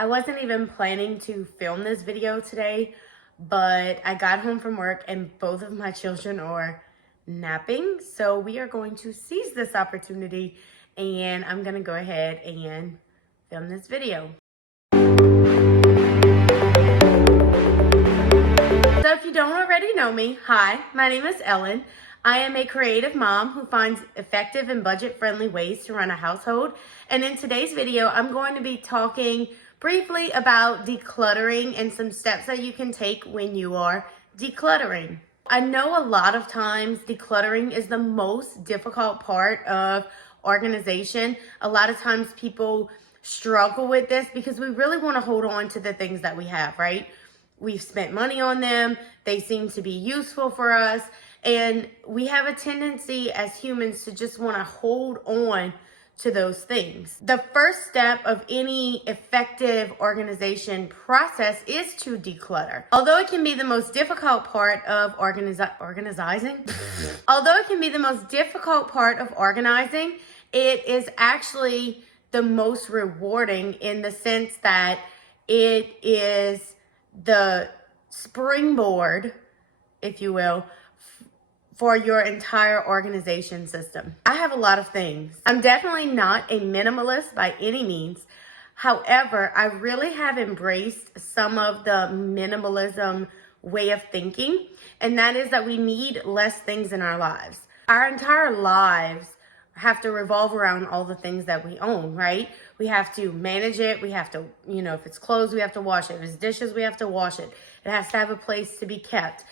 I wasn't even planning to film this video today, but I got home from work and both of my children are napping. So we are going to seize this opportunity and I'm gonna go ahead and film this video. So if you don't already know me, hi, my name is Ellen. I am a creative mom who finds effective and budget-friendly ways to run a household. And in today's video, I'm going to be talking briefly about decluttering and some steps that you can take when you are decluttering. I know a lot of times decluttering is the most difficult part of organization. A lot of times people struggle with this because we really want to hold on to the things that we have, right? We've spent money on them. They seem to be useful for us. And we have a tendency as humans to just want to hold on to those things. The first step of any effective organization process is to declutter. Although it can be the most difficult part of organizing, it is actually the most rewarding in the sense that it is the springboard, if you will, for your entire organization system. I have a lot of things. I'm definitely not a minimalist by any means. However, I really have embraced some of the minimalism way of thinking, and that is that we need less things in our lives. Our entire lives have to revolve around all the things that we own, right? We have to manage it. We have to, if it's clothes, we have to wash it. If it's dishes, we have to wash it. It has to have a place to be kept.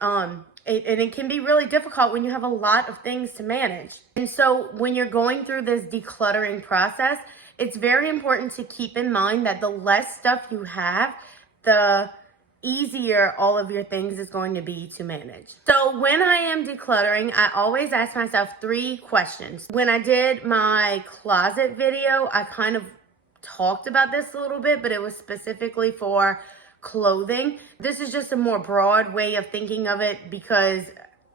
And it can be really difficult when you have a lot of things to manage. And so when you're going through this decluttering process, it's very important to keep in mind that the less stuff you have, the easier all of your things is going to be to manage. So when I am decluttering, I always ask myself 3 questions. When I did my closet video, I kind of talked about this a little bit, but it was specifically for clothing. This is just a more broad way of thinking of it because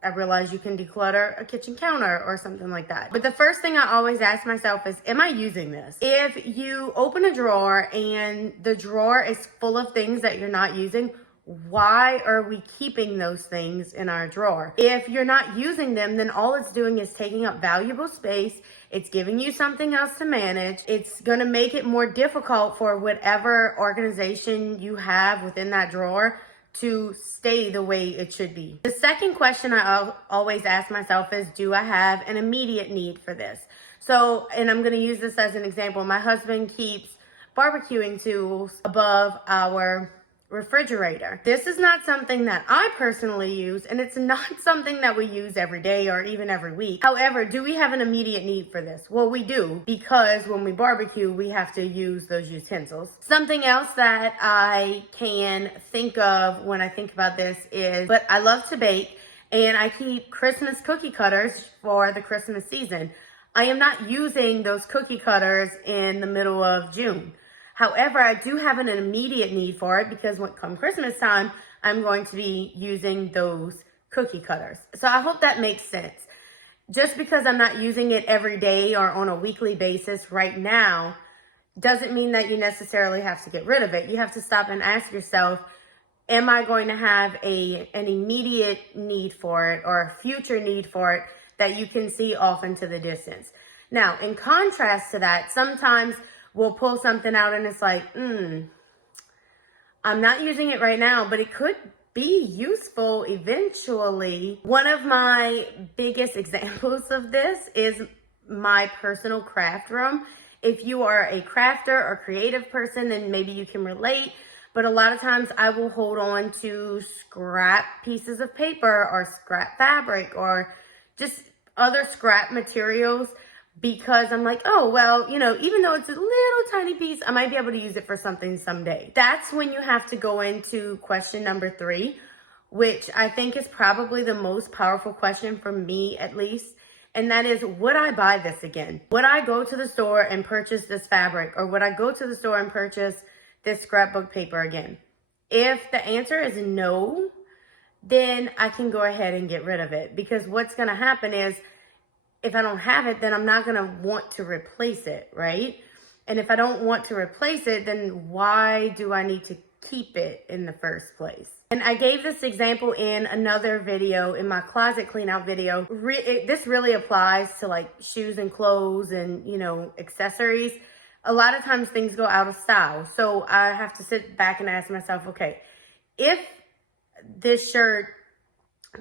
I realize you can declutter a kitchen counter or something like that. But the first thing I always ask myself is, am I using this? If you open a drawer and the drawer is full of things that you're not using, why are we keeping those things in our drawer? If you're not using them, then all it's doing is taking up valuable space. It's giving you something else to manage. It's going to make it more difficult for whatever organization you have within that drawer to stay the way it should be. The second question I always ask myself is, do I have an immediate need for this? So, and I'm going to use this as an example. My husband keeps barbecuing tools above our refrigerator. This is not something that I personally use, and it's not something that we use every day or even every week. However, do we have an immediate need for this? Well, we do, because when we barbecue, we have to use those utensils. Something else that I can think of when I think about this is, but I love to bake, and I keep Christmas cookie cutters for the Christmas season. I am not using those cookie cutters in the middle of June. However, I do have an immediate need for it because come Christmas time, I'm going to be using those cookie cutters. So I hope that makes sense. Just because I'm not using it every day or on a weekly basis right now, doesn't mean that you necessarily have to get rid of it. You have to stop and ask yourself, am I going to have an immediate need for it or a future need for it that you can see off into the distance? Now, in contrast to that, sometimes we'll pull something out and it's like, I'm not using it right now, but it could be useful eventually. One of my biggest examples of this is my personal craft room. If you are a crafter or creative person, then maybe you can relate. But a lot of times I will hold on to scrap pieces of paper or scrap fabric or just other scrap materials, because I'm like, oh, well, even though it's a little tiny piece, I might be able to use it for something someday. That's when you have to go into question number 3, which I think is probably the most powerful question for me, at least. And that is, would I buy this again? Would I go to the store and purchase this fabric? Or would I go to the store and purchase this scrapbook paper again? If the answer is no, then I can go ahead and get rid of it. Because what's going to happen is, if I don't have it, then I'm not going to want to replace it, right? And if I don't want to replace it, then why do I need to keep it in the first place? And I gave this example in another video, in my closet clean out video. This really applies to like shoes and clothes and, you know, accessories. A lot of times things go out of style. So I have to sit back and ask myself, okay, if this shirt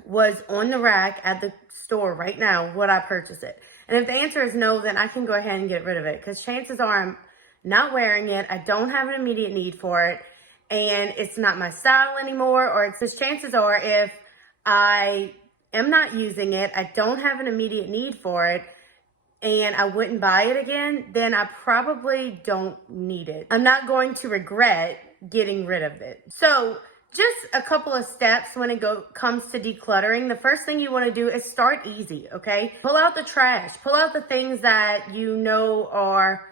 was on the rack at the store right now, would I purchase it? And if the answer is no, then I can go ahead and get rid of it, because chances are I'm not wearing it. I don't have an immediate need for it, and it's not my style anymore. Or it's just, chances are, if I am not using it, I don't have an immediate need for it, and I wouldn't buy it again, then I probably don't need it. I'm not going to regret getting rid of it. So just a couple of steps when it comes to decluttering. The first thing you want to do is start easy, okay? Pull out the trash. Pull out the things that you know are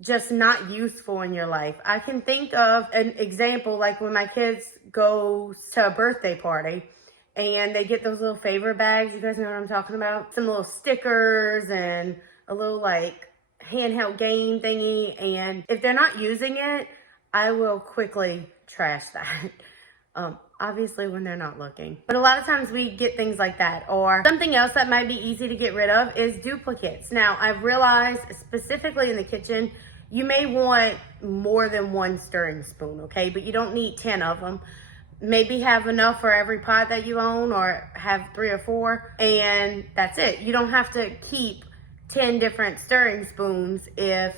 just not useful in your life. I can think of an example, like when my kids go to a birthday party and they get those little favor bags. You guys know what I'm talking about? Some little stickers and a little like handheld game thingy. And if they're not using it, I will quickly trash that. Obviously when they're not looking. But a lot of times we get things like that. Or something else that might be easy to get rid of is duplicates. Now, I've realized, specifically in the kitchen, you may want more than one stirring spoon, okay? But you don't need 10 of them. Maybe have enough for every pot that you own, or have 3 or 4, and that's it. You don't have to keep 10 different stirring spoons if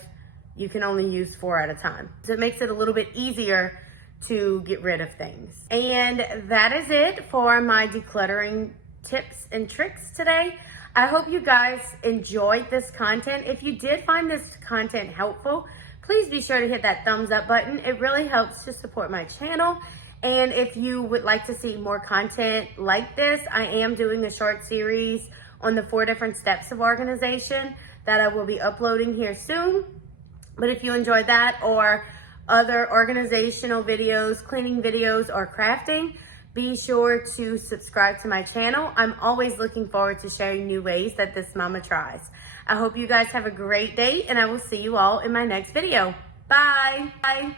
you can only use 4 at a time. So it makes it a little bit easier to get rid of things. And that is it for my decluttering tips and tricks today. I hope you guys enjoyed this content. If you did find this content helpful, please be sure to hit that thumbs up button. It really helps to support my channel. And if you would like to see more content like this, I am doing a short series on the 4 different steps of organization that I will be uploading here soon. But if you enjoyed that, or other organizational videos, cleaning videos, or crafting, be sure to subscribe to my channel. I'm always looking forward to sharing new ways that this mama tries. I hope you guys have a great day, and I will see you all in my next video. Bye. Bye.